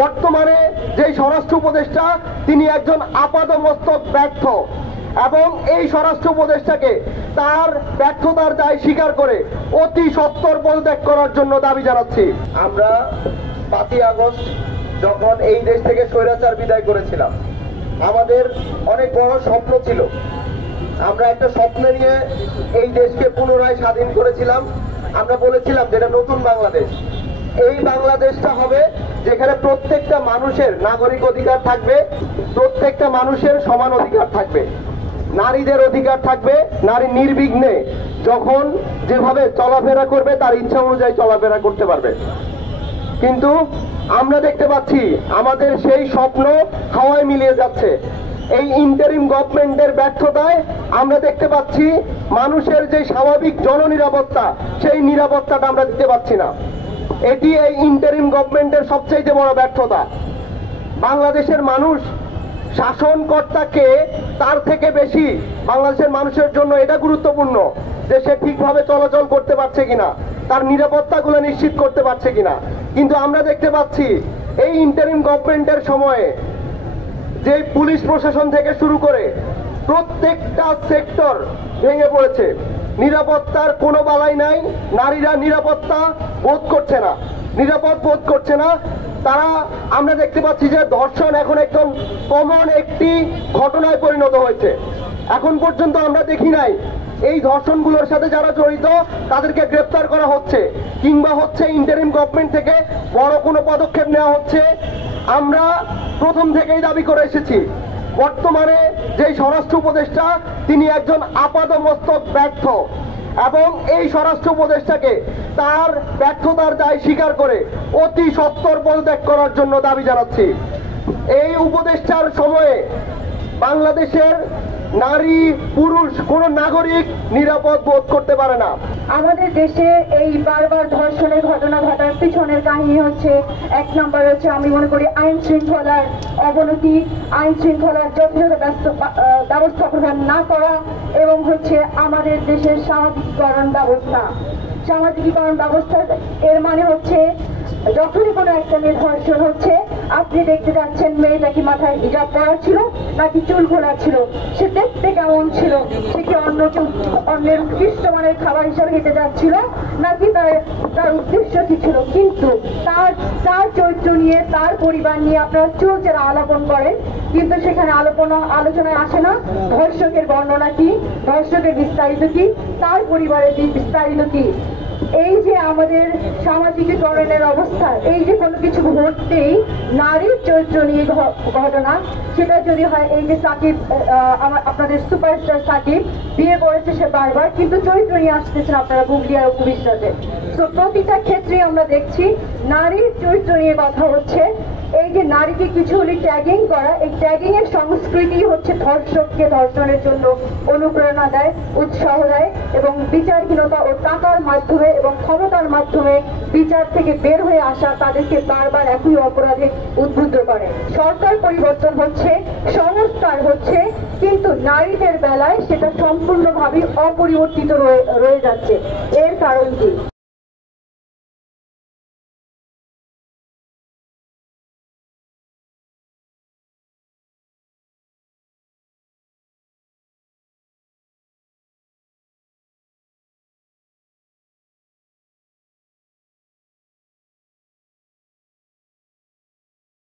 বর্তমানে যে স্বরাষ্ট্র উপদেষ্টা তিনি একজন আপাদমস্তক ব্যর্থ এবং এই স্বরাষ্ট্র উপদেষ্টাকে তার ব্যর্থতার দায় স্বীকার করে অতি সত্বর পদত্যাগ করার জন্য দাবি জানাচ্ছি। আমরা 5ই আগস্ট যখন এই দেশ থেকে স্বৈরাচার বিদায় করেছিলাম, আমাদের অনেক বড় স্বপ্ন ছিল। আমরা একটা স্বপ্ন নিয়ে এই দেশকে পুনরায় স্বাধীন করেছিলাম। আমরা বলেছিলাম যেটা নতুন বাংলাদেশ। এই বাংলাদেশটা হবে যেখানে প্রত্যেকটা মানুষের নাগরিক অধিকার থাকবে, প্রত্যেকটা মানুষের সমান অধিকার থাকবে, নারীদের অধিকার থাকবে, নারী নির্বিঘ্নে যখন যেভাবে চলাফেরা করবে তার ইচ্ছা অনুযায়ী চলাফেরা করতে পারবে। কিন্তু আমরা দেখতে পাচ্ছি আমাদের সেই স্বপ্ন হাওয়ায় মিলিয়ে যাচ্ছে। এই ইন্টারিম গভর্নমেন্টের ব্যর্থতায় আমরা দেখতে পাচ্ছি মানুষের যে স্বাভাবিক জননিরাপত্তা সেই নিরাপত্তাটা আমরা দিতে পারছি না। এটি এই ইন্টারিম গভর্নমেন্টের সবচেয়ে বড় ব্যর্থতা। বাংলাদেশের মানুষ শাসনকর্তাকে তার থেকে বেশি বাংলাদেশের মানুষের জন্য এটা গুরুত্বপূর্ণ যে সে ঠিকভাবে চলাচল করতে পারছে কিনা, তার নিরাপত্তাগুলো নিশ্চিত করতে পারছে কিনা। কিন্তু আমরা দেখতে পাচ্ছি এই ইন্টারিম গভর্নমেন্টের সময়ে যে পুলিশ প্রশাসন থেকে শুরু করে প্রত্যেকটা সেক্টর ভেঙে পড়েছে। নিরাপত্তার কোনো বালাই নাই, নারীরা নিরাপত্তা বোধ করছে না, নিরাপদ বোধ করছে না তারা। আমরা দেখতে পাচ্ছি যে ধর্ষণ এখন একদম কমন একটি ঘটনায় পরিণত হয়েছে। এখন পর্যন্ত আমরা দেখি নাই এই ধর্ষণগুলোর সাথে যারা জড়িত তাদেরকে গ্রেপ্তার করা হচ্ছে কিংবা হচ্ছে ইন্টারিম গভর্নমেন্ট থেকে বড় কোনো পদক্ষেপ নেওয়া হচ্ছে। আমরা প্রথম থেকেই দাবি করে এসেছি বর্তমানে যে স্বরাষ্ট্র উপদেষ্টা তিনি একজন আপাদমস্তক ব্যর্থ এবং এই স্বরাষ্ট্র উপদেষ্টাকে তার ব্যর্থতার দায় স্বীকার করে অতি সত্বর পদত্যাগ করার জন্য দাবি জানাচ্ছি। এই উপদেষ্টার সময়ে বাংলাদেশের নারী পুরুষ কোন নাগরিক নিরাপদ বোধ করতে পারে না। আমাদের দেশে এই বারবার ধর্ষণের ঘটনা ঘটার পিছনের কাহিনী হচ্ছে, এক নম্বর হচ্ছে আমি মনে করি আইন শৃঙ্খলার অবনতি, আইন শৃঙ্খলার যথাযথ ব্যবস্থা গ্রহণ না করা এবং হচ্ছে আমাদের দেশের সামাজিকীকরণ ব্যবস্থা। সামাজিকীকরণ ব্যবস্থা এর মানে হচ্ছে যখনই কোনো একটা মেয়ে ধর্ষণ হচ্ছে আপনি দেখতে যাচ্ছেন মেয়েটা কি মাথায় হিজাব পরা ছিল নাকি চুল খোলা ছিল, সে দেখতে কেমন ছিল, সে কি অন্যের উৎকৃষ্ট মানের খাবার হিসাবে হেঁটে যাচ্ছিল নাকি তার উদ্দেশ্য কি ছিল। কিন্তু তার চরিত্র নিয়ে তার পরিবার নিয়ে আপনারা চুলচেরা আলাপন করেন, কিন্তু সেখানে আলোচনায় আসে না ধর্ষকের বর্ণনা কি, ধর্ষকের বিস্তারিত কি, তার পরিবারের বিস্তারিত কি। এই যে আমাদের সামাজিকীকরণের অবস্থা, এই যে কোনো কিছু ঘটতেই নারীর চরিত্র নিয়ে ঘটনা, সেটা যদি হয় এই যে সাকিব আপনাদের সুপারস্টার সাকিব বিয়ে করেছে সে বারবার, কিন্তু চরিত্র নিয়ে আসতেছেন আপনারা গুগলি আর ভবিষ্যতে। তো প্রতিটা ক্ষেত্রে আমরা দেখছি নারীর চরিত্র নিয়ে কথা হচ্ছে। এই যে নারীকে কিছু হলে ট্যাগিং করা, এই ট্যাগিং এর সংস্কৃতি হচ্ছে ধর্ষককে ধর্ষণের জন্য অনুপ্রেরণা দেয়, উৎসাহ দেয় এবং বিচারহীনতা ও টাকার মাধ্যমে এবং ক্ষমতার মাধ্যমে বিচার থেকে বের হয়ে আসা তাদেরকে বারবার একই অপরাধে উদ্বুদ্ধ করে। সরকার পরিবর্তন হচ্ছে, সংস্কার হচ্ছে, কিন্তু নারীদের বেলায় সেটা সম্পূর্ণভাবে অপরিবর্তিত রয়ে যাচ্ছে। এর কারণ কি?